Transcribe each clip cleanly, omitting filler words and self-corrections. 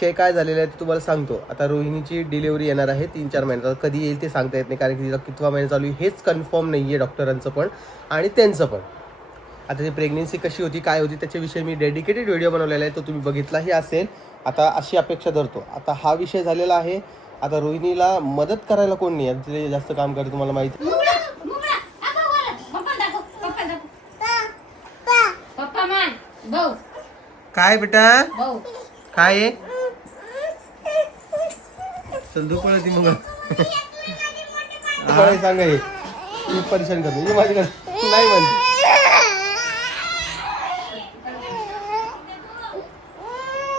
विषय काय झालेला आहे ते तुम्हाला सांगतो. आता रोहिणीची डिलिव्हरी येणार आहे 3-4 महिन्यात. कधी येईल ते सांगता येत नाही, कारण की तिचा कितवा महिना चालू आहे हेच कन्फर्म नाही आहे डॉक्टरांचं पण आणि त्यांचं पण. आता ती प्रेग्नेन्सी कशी होती काय होती त्याच्याविषयी मी डेडिकेटेड व्हिडिओ बनवलेला आहे, तो तुम्ही बघितलाही असेल. आता अशी अपेक्षा धरतो. आता हा विषय झालेला आहे. आता रोहिणीला मदत करायला कोण नाही, तिथे जास्त काम करते तुम्हाला माहिती. काय बेटा काय आहे चल धूप ती मग सांगा हे मी परेशान करतो माझ्याकडे नाही म्हणते.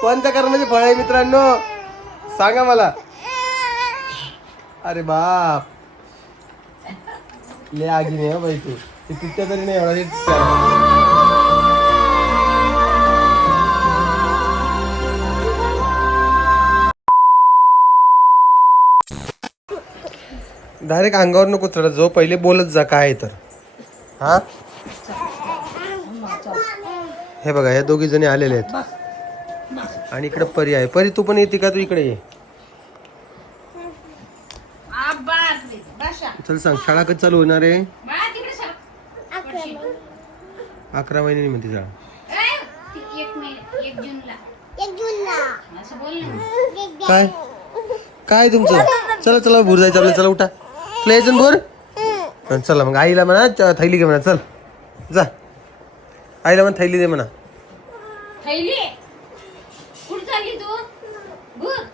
कोणत्या कारणाचे फळ आहे मित्रांनो सांगा मला. अरे बाप ले आगी नाही हो बाई, तू तिथ्या तरी नाही होणार. डायरेक्ट अंगावर नको चढत जो, पहिले बोलत जा काय तर. हा हे बघा या दोघी जणी आलेले आहेत आणि इकडे परी आहे. परी तू पण येते का? तू इकडे ये. चल सांग शाळा कधी चालू होणार आहे? 11 महिन्यांनी म्हणते शाळा. काय काय तुमचं? चला चला भूर जायचं आपल्याला. चला उठा तुला यायचं भूर. चला मग आईला म्हणा थैली घे म्हणा. चल जा आईला म्हणा थैली दे म्हणा.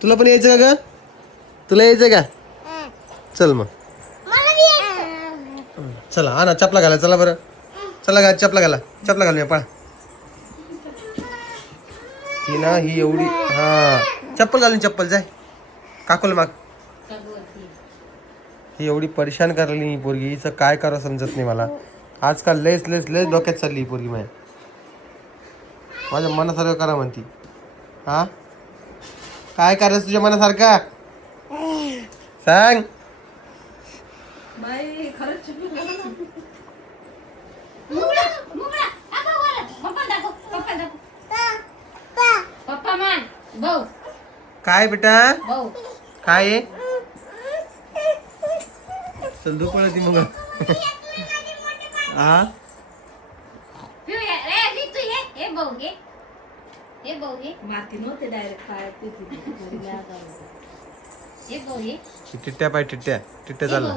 तुला पण यायचं का ग? तुला यायचं का? चल मग चला हा ना चपला घाला. चला बरं चला घाल चपला घाला. चपला घाल पळा. ही ना ही एवढी हा चप्पल घालून चप्पल जाय काकूला माग. ही एवढी परेशान करायली ही पोरगी. हिचं काय करावं समजत नाही मला. आजकाल लयच डोक्यात चालली ही पोरगी. माझ्या मनासारखं करा म्हणती. हा काय करायचं तुझ्या मनासारखा सांग. काय बेटा काय आहे? चल धूप ती मग हा टिट्ट्या पाय टिट्ट्या टिट्ट्या चालला.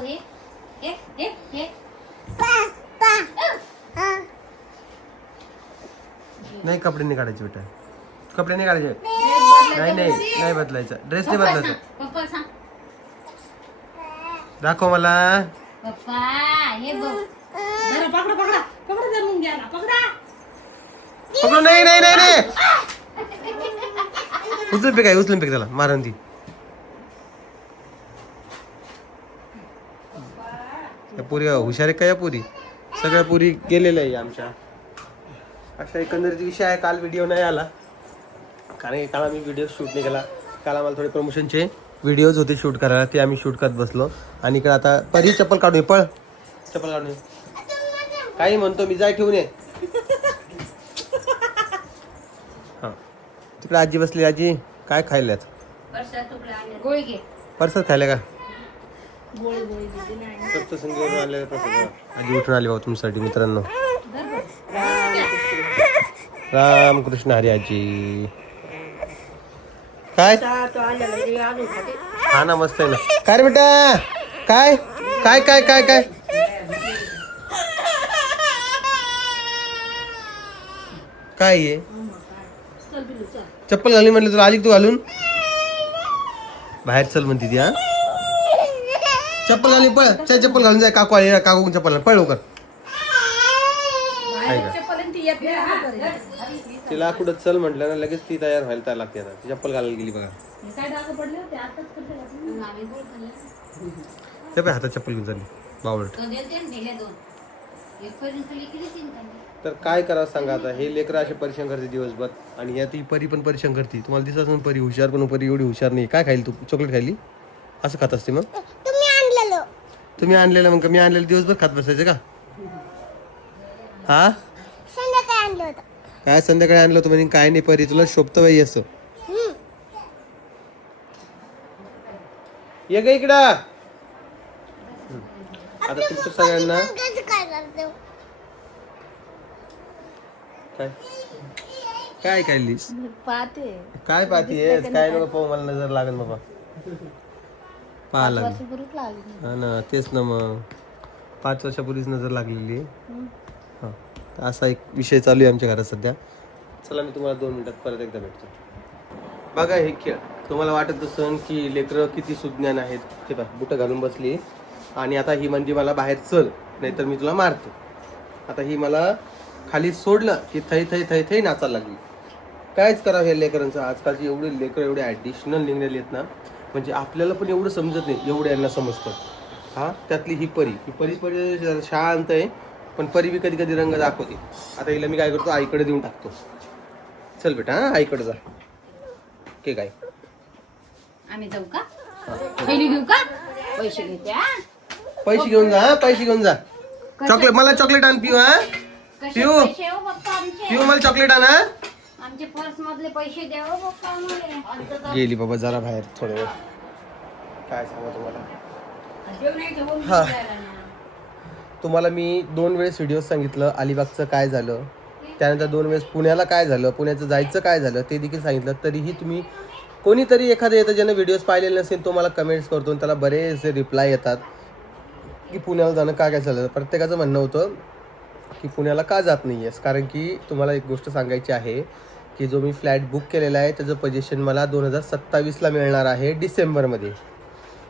नाही कपडे नाही काढायचे बेटा. कपडे नाही काढायचे. नाही नाही नाही बदलायचा. ड्रेस नाही बदलायचा. दाखव मला. पकडू नाही नाही नाही नाही उचलून पे काय उचलून पे त्याला मारण ती. पुरी हुशार आहे का या पुरी? सगळ्या पुरी गेलेल्या आहे आमच्या. अशा एकंदरीत विषय आहे. काल व्हिडिओ नाही आला कारण काल आम्ही व्हिडिओ शूट नाही केला. काल आम्हाला थोडे प्रमोशनचे व्हिडिओज होते शूट करायला, ते आम्ही शूट करत बसलो. आणि इकडे आता परी चप्पल काढून पळ चप्पल काढून काही म्हणतो मी जाय ठेवून ये. हा तिकडे आजी बसली. आजी काय खायल्यात? परसात खायला का? आजी उठून आली भाऊ तुमच्यासाठी मित्रांनो. रामकृष्ण हरी. आजी काय हा ना मस्त आहे ना. काय रे बेटा काय काय काय काय काय काय आहे? चप्पल घालून म्हटलं तुला आली तू घालून बाहेर चल म्हणते ती. हा चप्पल घालून पळ. चप्पल घालून जाय. काकू आली काकू चप्पल पळ लवकर. तिला कुठं चल म्हटलं ना लगेच ती तयार व्हायला लागते. आता ती चप्पल घालायला गेली बघा. ते पण हातात चप्पल घेऊन चालली बावळट. तर काय करावं सांगा. आता हे लेकरं असे परेशान करते दिवसभर आणि यात ही परी पण परेशान करते. तुम्हाला दिसत नाही परी हुशार पण परी एवढी हुशार नाही. काय खाईल तू? चॉकलेट खायली असं खात असते. मग तुम्ही आणलेलं मग मी आणलेलं दिवसभर खात बसायचं का? हा काय संध्याकाळी आणलं होतं म्हणजे काय नाही परी तुला शोभतं बाई असं. ये ग इकडं. आता तुमच्या सगळ्यांना काय काय काय लिस पाहते काय पाहतीयेस? काय नको पाहू, मला नजर लागेल बाबा. पाहा लागेल. हा ना, तेच ना, मग 5 वर्षापूर्वीच नजर लागलेली. हा, असा एक विषय चालू आहे आमच्या घरात सध्या. चला मी तुम्हाला 2 मिनिटात परत एकदा भेटतो. बघा हे खेळ तुम्हाला वाटत असेल की लेकरं किती सुज्ञान आहेत. ते बघ बुटं घालून बसली आणि आता ही म्हणजे मला बाहेर चल, नाहीतर मी तुला मारते. आता ही मला खाली सोडलं की थै थै थै थै नाचायला लागली. कायच करावं हे लेकरांचं. आजकालची एवढे लेकरं एवढे ॲडिशनल निघलेले आहेत ना, म्हणजे आपल्याला पण एवढं समजत नाही, एवढं यांना समजतं. हा, त्यातली ही परी शांत आहे, पण परी बी कधी कधी रंग दाखवते. आता हिला मी काय करतो, आईकडे देऊन टाकतो. चल बेटा, हा आईकडे जा. के काय आम्ही जाऊ का? पहिली घेऊ का? पैसे घेते. पैसे घेऊन जा. पैसे घेऊन जा. चॉकलेट, मला चॉकलेट आण. पिऊ. हा पिऊ, पिऊ मला चॉकलेट आण. आमचे पर्स मधले पैसे द्या हो पप्पा आम्हाला. गेली बाबा जरा बाहेर थोडं वेळ. काय सांगा तुम्हाला. हा, तुम्हाला मी 2 वेळेस व्हिडिओ सांगितलं अलिबागचं काय झालं, त्यानंतर 2 वेळेस पुण्याला काय झालं, पुण्याचं जायचं काय झालं ते देखील सांगितलं. तरीही तुम्ही कोणीतरी एखादं येतं ज्यानं व्हिडिओज पाहिलेले नसेल, तो मला कमेंट्स करतो आणि त्याला बरेचसे रिप्लाय येतात की पुण्याला जाणं काय काय झालं. प्रत्येकाचं म्हणणं होतं की पुण्याला का जात नाही आहेस. कारण की तुम्हाला एक गोष्ट सांगायची आहे की जो मी फ्लॅट बुक केलेला आहे त्याचं पोझिशन मला 2027ला मिळणार आहे डिसेंबरमध्ये,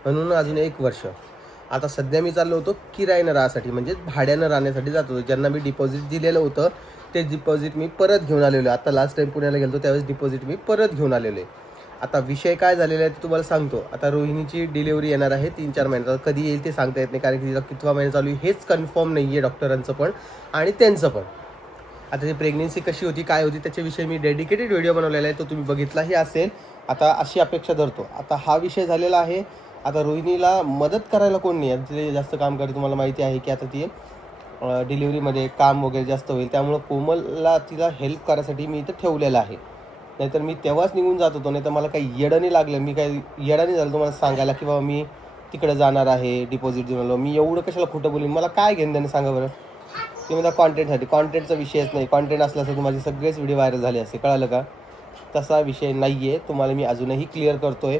म्हणून अजून 1 वर्ष. आता सध्या मी चाललो होतो किरायानं राहण्यासाठी, म्हणजे भाड्यानं राहण्यासाठी जात होतो. ज्यांना मी डिपॉझिट दिलेलं होतं ते डिपॉझिट मी परत घेऊन आलेलो आहे. आता लास्ट टाईम पुण्याला गेलो त्यावेळेस डिपॉझिट मी परत घेऊन आलेलो आहे. आता विषय काय झालेला आहे ते तुम्हाला सांगतो. आता रोहिणीची डिलिव्हरी येणार आहे 3-4 महिन्यात. कधी येईल ते सांगता येत नाही, कारण की तिला कितवा महिना चालू आहे हेच कन्फर्म नाही आहे डॉक्टरांचं पण आणि त्यांचं पण. आता ती प्रेग्नेन्सी कशी होती काय होती त्याच्याविषयी मी डेडिकेटेड व्हिडिओ बनवलेला आहे, तो तुम्ही बघितलाही असेल. आता अशी अपेक्षा धरतो. आता हा विषय झालेला आहे. आता रोहिणीला मदत करायला कोण नाही आहे, तिथे जास्त काम करते. तुम्हाला माहिती आहे की आता ती डिलिव्हरीमध्ये काम वगैरे जास्त होईल, त्यामुळं कोमलला तिला हेल्प करायसाठी मी इथं ठेवलेलं आहे. नाहीतर मी तेव्हाच निघून जात होतो, नाही तर मला काही येडं नाही लागलं. मी काही येडा नाही झालं तुम्हाला सांगायला की बाबा मी तिकडे जाणार आहे डिपॉझिट देऊन आलो. मी एवढं कशाला खोटं बोलेन, मला काय घेणं देणं सांगा बरं. ते मला कॉन्टेंटसाठी, कॉन्टेंटचा विषयच नाही. कॉन्टेंट असला तर माझे सगळेच व्हिडिओ व्हायरल झाले असते, कळालं का. तसा विषय नाही आहे. तुम्हाला मी अजूनही क्लिअर करतो आहे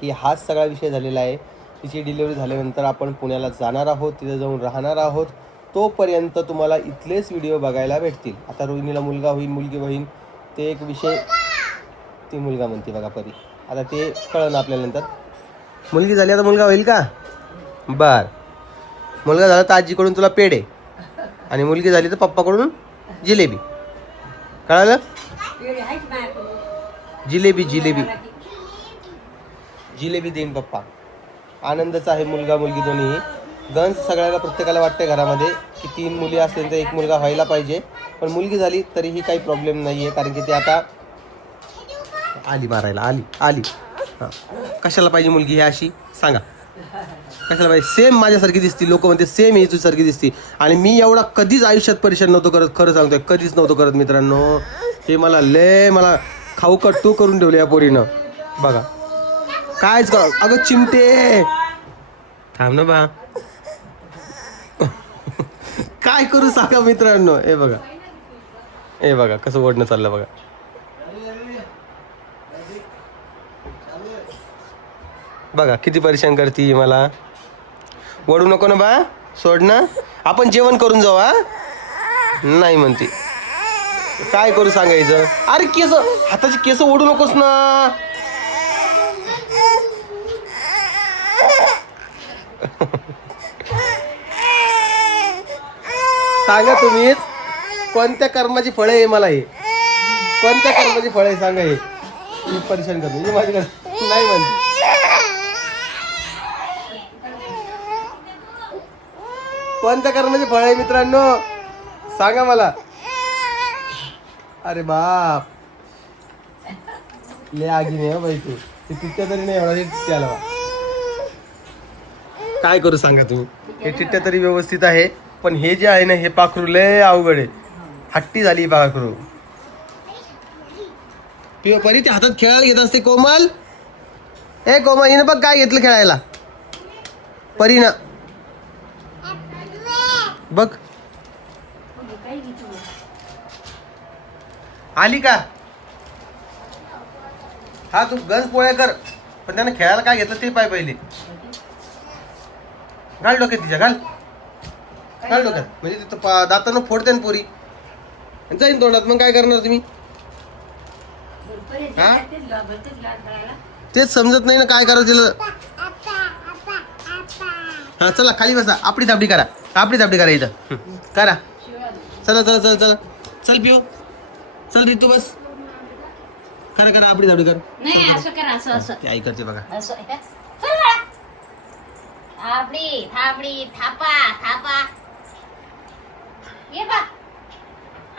की हाच सगळा विषय झालेला आहे. तिची डिलिव्हरी झाल्यानंतर आपण पुण्याला जाणार आहोत, तिथे जाऊन राहणार आहोत. तोपर्यंत तुम्हाला इथलेच व्हिडिओ बघायला भेटतील. आता रोहिणीला मुलगा होईल मुलगी होईल ते एक विषय, ती मुलगा म्हणते बघा परी, आता ते कळलं आपल्याला नंतर. मुलगी झाली आता मुलगा होईल का? बर, मुलगा झाला तर आजीकडून तुला पेढे आणि मुलगी झाली तर पप्पाकडून जिलेबी, कळालं. जिलेबी जिलेबी जिलेबी देईन पप्पा. आनंदच आहे मुलगा मुलगी दोन्ही. गंज सगळ्याला प्रत्येकाला वाटते घरामध्ये की 3 मुली असतील तर 1 मुलगा व्हायला पाहिजे, पण मुलगी झाली तरीही काही प्रॉब्लेम नाही आहे. कारण की ते आता आली मारायला, आली आली. हां, कशाला पाहिजे मुलगी हे अशी सांगा, कशाला पाहिजे. सेम माझ्यासारखी दिसती, लोक म्हणते सेम ही तुझ्यासारखी दिसती. आणि मी एवढा कधीच आयुष्यात परेशान नव्हतो करत, खरं सांगतोय कधीच नव्हतो करत मित्रांनो. हे मला खाऊ कट्टू करून ठेवले या पोरीनं बघा. कायच करा अगं चिमटे, थांब ना बा. काय करू सांगा मित्रांनो. हे बघा कसं ओढणं चाललं बघा. बघा किती परेशान करते मला. ओढू नको ना बा, सोड ना, आपण जेवण करून जाऊ. हा नाही म्हणते, काय करू सांगायचं. अरे केस, हाताची केस ओढू नकोस ना. सांगा तुम्हीच कोणत्या कर्माची फळे आहे मला, हे कोणत्या कर्माची फळे आहे सांगा. हे मी परेशान करतो माझ्याकडे नाही म्हणते. कोणत्या कर्माची फळ आहे मित्रांनो सांगा मला. अरे बाप, ले आगी नाही बाई तू, टिट्ट्या तरी नाही एवढा टिट्ट्या आला. काय करू सांगा तुम्ही. हे टिट्ट्या तरी व्यवस्थित आहे, पण हे जे आहे ना हे पाखरू लय अवघड आहे. हट्टी झाली पाखरू. परी ते हातात खेळायला घेत असते कोमल. ए कोमल हिनं बघ काय घेतलं खेळायला परीनं बघ आली का हा तू गंज पोळ्या कर पण त्यानं खेळायला काय घेतलं ते पाय पहिले घाल डोक्यात तिच्या घाल घाल डोक्यात म्हणजे तिथं दातानं फोडते ना पोरी जाईन तोंडात मग काय करणार तुम्ही हा तेच समजत नाही ना काय करावं तिला हा चला खाली बसा आपडी तापडी करा इथं करा चला चला चला चला चल पिऊ चल रे तू बस करा आपडी तापडी कर नाही असं करा असं असं ते आई करते बघा असं चल बाळा. थापडी थापडी थापा थापा ये बा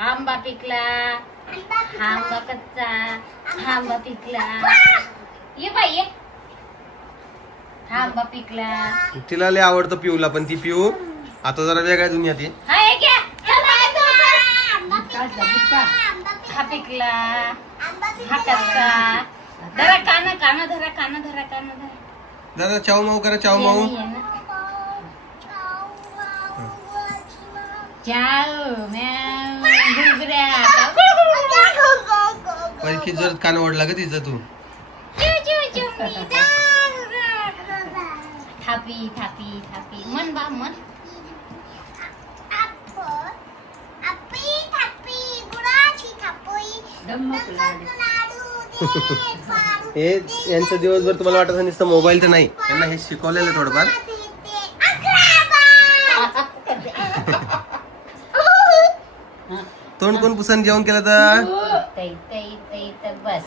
आंबा पिकला आंबा कच्चा आंबा पिकला ये बाई ये आंबा पिकला तिला लय आवडतं पिऊला पण ती पिऊ आता जरा वेगळ्या दुनियात आहे हा ये घ्या हा पिकला हा कच्चा धरा काना काना धरा काना धरा काना धरा जरा चाव माऊ करा चाव माऊ ये ना. चाव म्याव घुगऱ्या परीक्षेत जर कान ओढला का तिचं तू थापी थापी थापी मन बा मन हे यांचं दिवसभर तुम्हाला वाटत असेल नुसतं मोबाईल तर नाही त्यांना हे शिकवलेलं आहे थोडंफार तोंड कोण पुसन जेवण केलं तर तै तै तै तर बस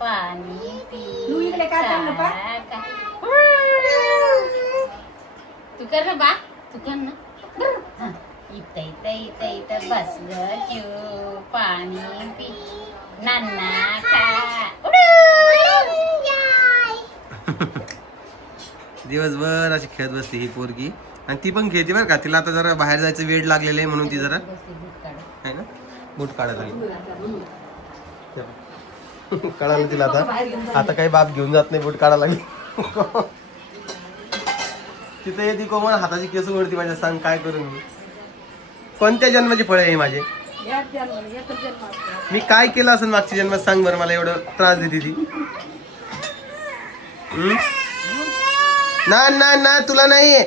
पाणी पी तू कर ना बा तू कर ना इतै तै तै तर बस ग चिव पाणी पी नाना खा दिवसभर अशी खेळत बसते ही पोरगी आणि ती पण खेळते बरं का तिला आता जरा बाहेर जायचं वेळ लागलेलं आहे म्हणून ती जरा आहे ना बूट काढत आली कळालं तिला आता काही बाप घेऊन जात नाही बूट काढायला लागली तिथं येते कोमल हाताची केस ओढती माझ्या सांग काय करू मी कोणत्या जन्माचे फळ आहे माझे मी काय केलं असं मागच्या जन्मात सांग बरं मला एवढं त्रास देते ती ना तुला नाही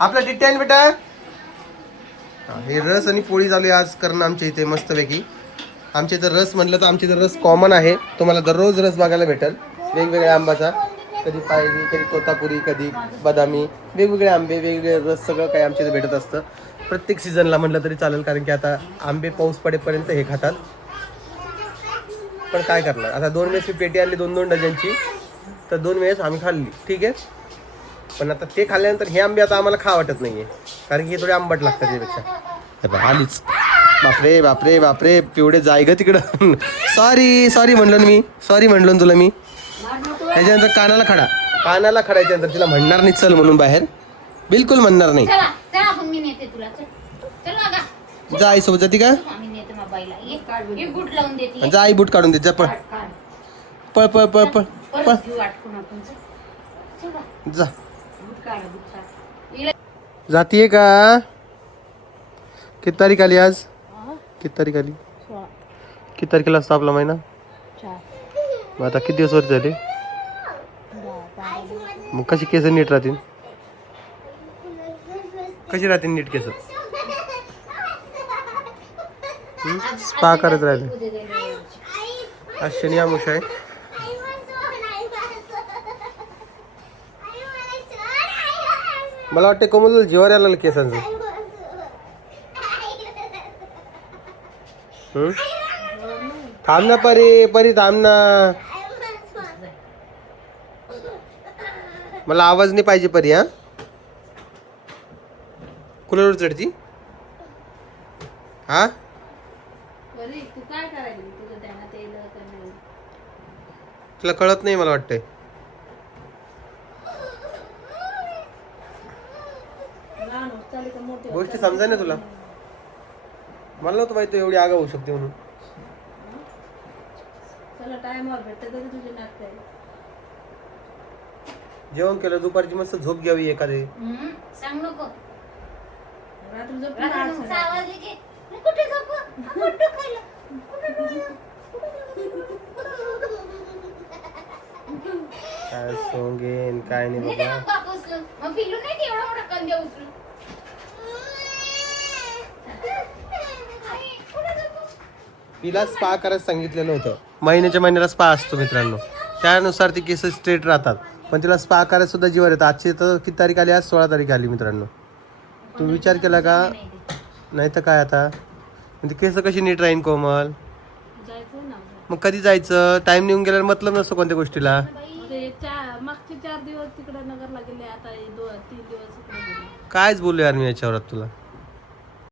आपला टिट्टी आहे बेटा हे रस आणि पोळी चालू आहे आज करणं आमच्या इथे मस्तपैकी आमच्या इथं रस म्हटलं तर आमच्या इथं रस कॉमन आहे तुम्हाला दररोज रस बघायला भेटेल वेगवेगळ्या आंबाचा कधी पायरी कधी तोतापुरी कधी बदामी वेगवेगळे आंबे वेगवेगळे रस सगळं काही आमच्या इथे भेटत असतं प्रत्येक सीझनला म्हटलं तरी चालेल कारण की आता आंबे पाऊस पडेपर्यंत हे खातात पण काय करणार आता 2 वेळेस पेटी आणली 2-2 डझनची तर 2 वेळेस आम्ही खाल्ली ठीक आहे पण आता ते खाल्ल्यानंतर हे आंबे आता आम्हाला खा वाटत नाहीये कारण की हे थोडे आंबट लागतात त्यापेक्षा आलीच बापरे बापरे बापरे पिवडे जाय ग तिकडं सॉरी म्हणलो ना मी सॉरी म्हणलो ना तुला मी त्याच्यानंतर कानाला खडायच्यानंतर तिला म्हणणार नाही चल म्हणून बाहेर बिलकुल म्हणणार नाही चला चला आपण मी नेते तुला चल बघा जा आई सोबत जाती का आम्ही नेते मोबाईलला ये बूट लावून देते जा आई बूट काढून दे जा पळ पळ पळ पळ पळ पळ परत घेऊ वाटकून आपण चल बा जा बूट काढा बूट काढ जातीये का किती तारीख आली आज किती तारीख आली किती तारखेला असतो आपला महिना मग आता किती दिवस वर झाले मग कशी केस नीट राहतील कशी राहतील नीट केस स्पा करत राहिले आज शनी आमुष आहे मला वाटते कोमल जीवावर आलेलं केसांचं थांब ना परी थांब ना मला आवाज नाही पाहिजे परी हा कुणावर चढती हा तू काय करायला तुझं त्यांना तेल करणार तुला कळत नाही मला वाटतंय गोष्टी समजा ना तुला मला नव्हतं माहिती एवढी आगा होऊ शकते म्हणून चला टाइमवर भेटते तरी तुझी नाटक आहे जेवण केलं दुपारची मस्त झोप घ्यावी एखादी. सांग नको रात्री झोप रात्री मग 6 वाजले की मी कुठे झोपू? कुठं खायला? कुठं डोळा? काय सोंगेन काय नाही नाही ते बाबा. मग बाप उचलून. मग पिल्लू नाही ते एवढा मोठा कंजा उचलून. आई, कुठं झोपू? तिला स्पा करायला सांगितलेलं होतं. महिन्याला स्पा असतो मित्रांनो, त्यानुसार ती केस स्ट्रेट राहतात. पण तिला स्पा करायला सुद्धा जीवर येतं. आजची तर किती तारीख आली? आज 16 तारीख आली मित्रांनो. तू विचार केला का? नाही तर काय आता म्हणजे केस कशी नीट राहीन कोमल? जायचं ना. मग कधी जायचं? टाइम निघून गेल्यावर मतलब नसतो कोणत्या गोष्टीला. मागचे 4 दिवस तिकडे नगरला गेले, आता 2-3 दिवस इकडे गेले. कायच बोलू यार मी याच्यावर तुला.